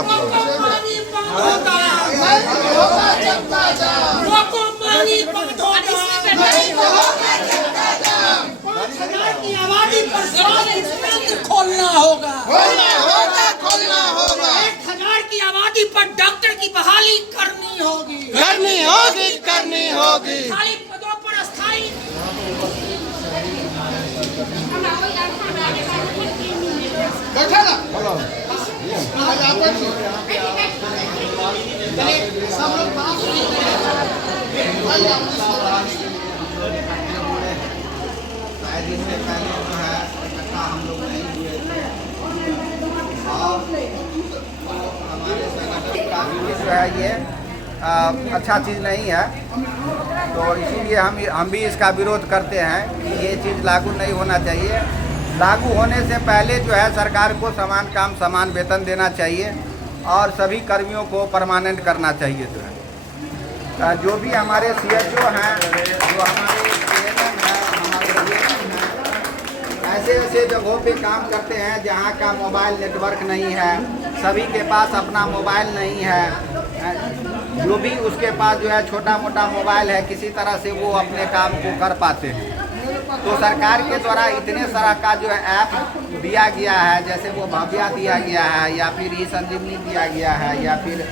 आप लोग। खोलना होगा, खोलना होगा। 1000 की आबादी पर डॉक्टर की बहाली करनी होगी, करनी होगी। खाली पदों पर अस्थायी हम लोग नहीं हुए थे और हमारे संगठन जो है ये अच्छा चीज़ नहीं है, तो इसीलिए हम भी इसका विरोध करते हैं कि ये चीज़ लागू नहीं होना चाहिए। लागू होने से पहले जो है सरकार को समान काम समान वेतन देना चाहिए और सभी कर्मियों को परमानेंट करना चाहिए। जो है जो भी हमारे CHO हैं, जो हमारे ANM हैं, हमारे ANM हैं, ऐसे जगहों पे काम करते हैं जहाँ का मोबाइल नेटवर्क नहीं है, सभी के पास अपना मोबाइल नहीं है, जो भी उसके पास जो है छोटा मोटा मोबाइल है, किसी तरह से वो अपने काम को कर पाते हैं। तो सरकार के द्वारा इतने सारा का जो है ऐप दिया गया है, जैसे वो भव्या दिया गया है या फिर ई-संजीवनी दिया गया है या फिर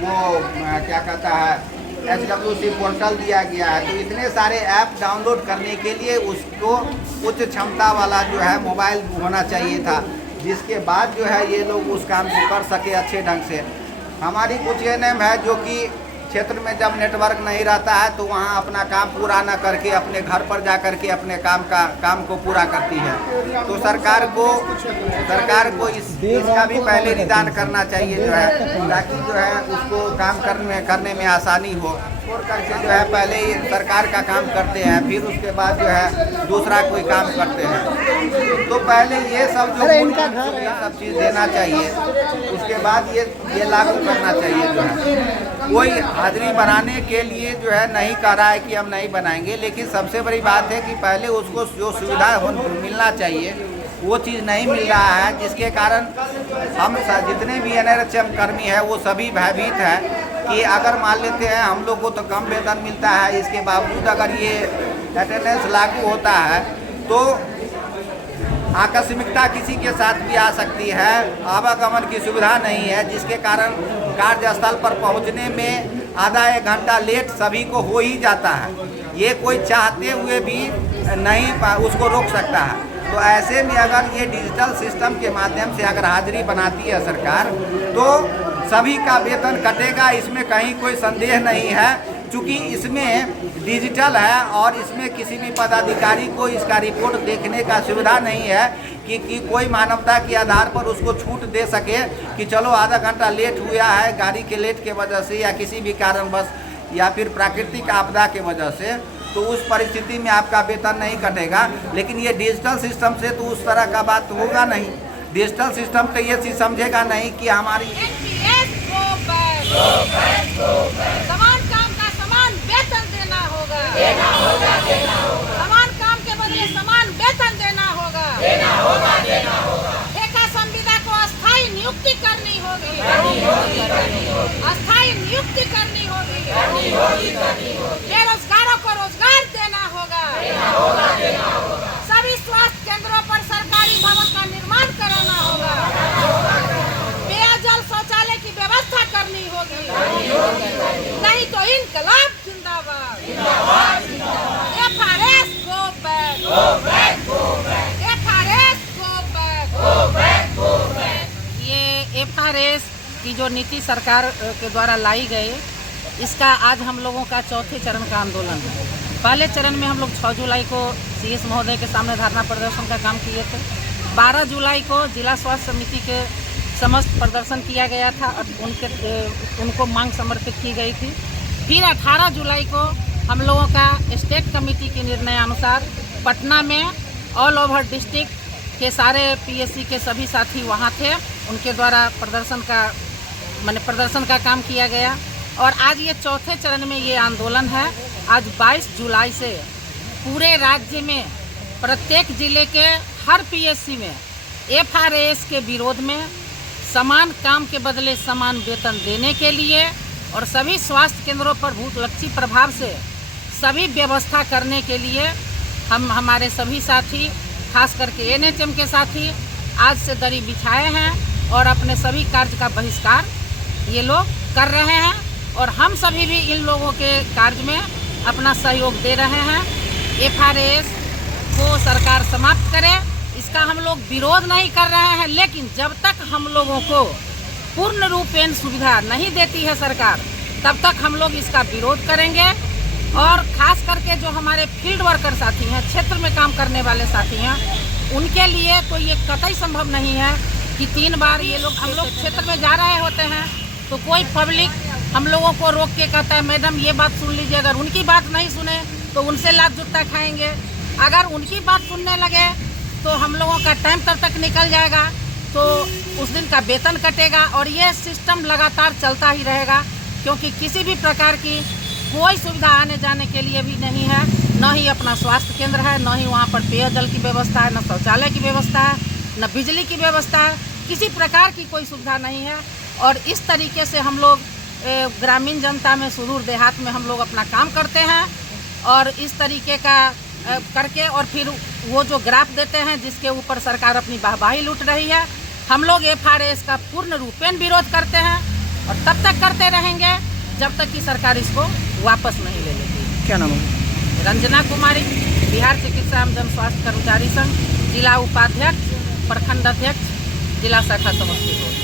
वो क्या कहता है SWC पोर्टल दिया गया है। तो इतने सारे ऐप डाउनलोड करने के लिए उसको उच्च क्षमता वाला जो है मोबाइल होना चाहिए था, जिसके बाद जो है ये लोग उस काम को कर सके अच्छे ढंग से। हमारी कुछ ANM है जो कि क्षेत्र में जब नेटवर्क नहीं रहता है तो वहाँ अपना काम पूरा न करके अपने घर पर जा कर के अपने काम को पूरा करती है। तो सरकार को इसका भी पहले निदान करना चाहिए जो है, ताकि जो है उसको काम करने में आसानी हो। और करके जो है पहले ही सरकार का काम करते हैं, फिर उसके बाद जो है दूसरा कोई काम करते हैं। तो पहले ये सब जो सब चीज़ देना चाहिए, उसके बाद ये लागू करना चाहिए। जो है कोई हाजिरी बनाने के लिए जो है नहीं कह रहा है कि हम नहीं बनाएंगे, लेकिन सबसे बड़ी बात है कि पहले उसको जो सुविधा मिलना चाहिए वो चीज़ नहीं मिल रहा है, जिसके कारण हम जितने भी NRHM कर्मी हैं वो सभी भयभीत हैं कि अगर मान लेते हैं हम लोग को तो कम वेतन मिलता है, इसके बावजूद अगर ये अटेंडेंस लागू होता है तो आकस्मिकता किसी के साथ भी आ सकती है, आवागमन की सुविधा नहीं है, जिसके कारण कार्यस्थल पर पहुंचने में आधा एक घंटा लेट सभी को हो ही जाता है। ये कोई चाहते हुए भी नहीं उसको रोक सकता है। तो ऐसे में अगर ये डिजिटल सिस्टम के माध्यम से अगर हाजिरी बनाती है सरकार तो सभी का वेतन कटेगा, इसमें कहीं कोई संदेह नहीं है। चूँकि इसमें डिजिटल है और इसमें किसी भी पदाधिकारी को इसका रिपोर्ट देखने का सुविधा नहीं है कि कोई मानवता के आधार पर उसको छूट दे सके कि चलो आधा घंटा लेट हुआ है गाड़ी के लेट के वजह से या किसी भी कारणवश या फिर प्राकृतिक आपदा के वजह से, तो उस परिस्थिति में आपका वेतन नहीं कटेगा। लेकिन ये डिजिटल सिस्टम से तो उस तरह का बात होगा नहीं। डिजिटल सिस्टम तो ये चीज़ समझेगा नहीं कि हमारी समान काम का समान वेतन देना होगा, समान काम के बदले समान वेतन देना होगा, ठेका संविदा को अस्थायी नियुक्ति करनी होगी, अस्थायी नियुक्ति करनी होगी, बेरोजगारों को रोजगार देना होगा, सभी स्वास्थ्य केंद्रों पर सरकारी भवन का निर्माण कराना होगा, पेयजल शौचालय की व्यवस्था करनी होगी, नहीं तो इनकलाब जिंदाबाद, FRS go back, FRS go back। ये FRS की जो नीति सरकार के द्वारा लाई गई, इसका आज हम लोगों का चौथे चरण का आंदोलन है। पहले चरण में हम लोग 6 जुलाई को CS महोदय के सामने धरना प्रदर्शन का काम किए थे। 12 जुलाई को जिला स्वास्थ्य समिति के समस्त प्रदर्शन किया गया था और उनको मांग समर्पित की गई थी। फिर 18 जुलाई को हम लोगों का स्टेट कमेटी के निर्णय अनुसार पटना में ऑल ओवर डिस्ट्रिक्ट के सारे PSC के सभी साथी वहाँ थे, उनके द्वारा प्रदर्शन का काम किया गया। और आज ये चौथे चरण में ये आंदोलन है। आज 22 जुलाई से पूरे राज्य में प्रत्येक जिले के हर PSC में FRS के विरोध में समान काम के बदले समान वेतन देने के लिए और सभी स्वास्थ्य केंद्रों पर भूतलक्षी प्रभाव से सभी व्यवस्था करने के लिए हम हमारे सभी साथी, खास करके NHM के साथी आज से दरी बिछाए हैं और अपने सभी कार्य का बहिष्कार ये लोग कर रहे हैं और हम सभी भी इन लोगों के कार्य में अपना सहयोग दे रहे हैं। FRS को सरकार समाप्त करे, इसका हम लोग विरोध नहीं कर रहे हैं, लेकिन जब तक हम लोगों को पूर्ण रूपेण सुविधा नहीं देती है सरकार, तब तक हम लोग इसका विरोध करेंगे। और खास करके जो हमारे फील्ड वर्कर साथी हैं, क्षेत्र में काम करने वाले साथी हैं, उनके लिए तो ये कतई संभव नहीं है कि 3 बार ये लोग हम लोग क्षेत्र में जा रहे होते हैं तो कोई पब्लिक हम लोगों को रोक के कहता है मैडम ये बात सुन लीजिए, अगर उनकी बात नहीं सुने तो उनसे लात जूता खाएंगे, अगर उनकी बात सुनने लगे तो हम लोगों का टाइम तब तक निकल जाएगा, तो उस दिन का वेतन कटेगा और ये सिस्टम लगातार चलता ही रहेगा, क्योंकि किसी भी प्रकार की कोई सुविधा आने जाने के लिए भी नहीं है, न ही अपना स्वास्थ्य केंद्र है, न ही वहाँ पर पेयजल की व्यवस्था है, न शौचालय की व्यवस्था है, न बिजली की व्यवस्था है, किसी प्रकार की कोई सुविधा नहीं है। और इस तरीके से हम लोग ग्रामीण जनता में, सुदूर देहात में हम लोग अपना काम करते हैं और इस तरीके का करके और फिर वो जो ग्राफ देते हैं जिसके ऊपर सरकार अपनी वाहवाही लूट रही है, हम लोग FRS का पूर्ण रूपेण विरोध करते हैं और तब तक करते रहेंगे जब तक कि सरकार इसको वापस नहीं ले लेती। क्या नाम है? रंजना कुमारी, बिहार चिकित्सा एवं जन स्वास्थ्य कर्मचारी संघ, जिला उपाध्यक्ष, प्रखंड अध्यक्ष, जिला शाखा समस्तीपुर।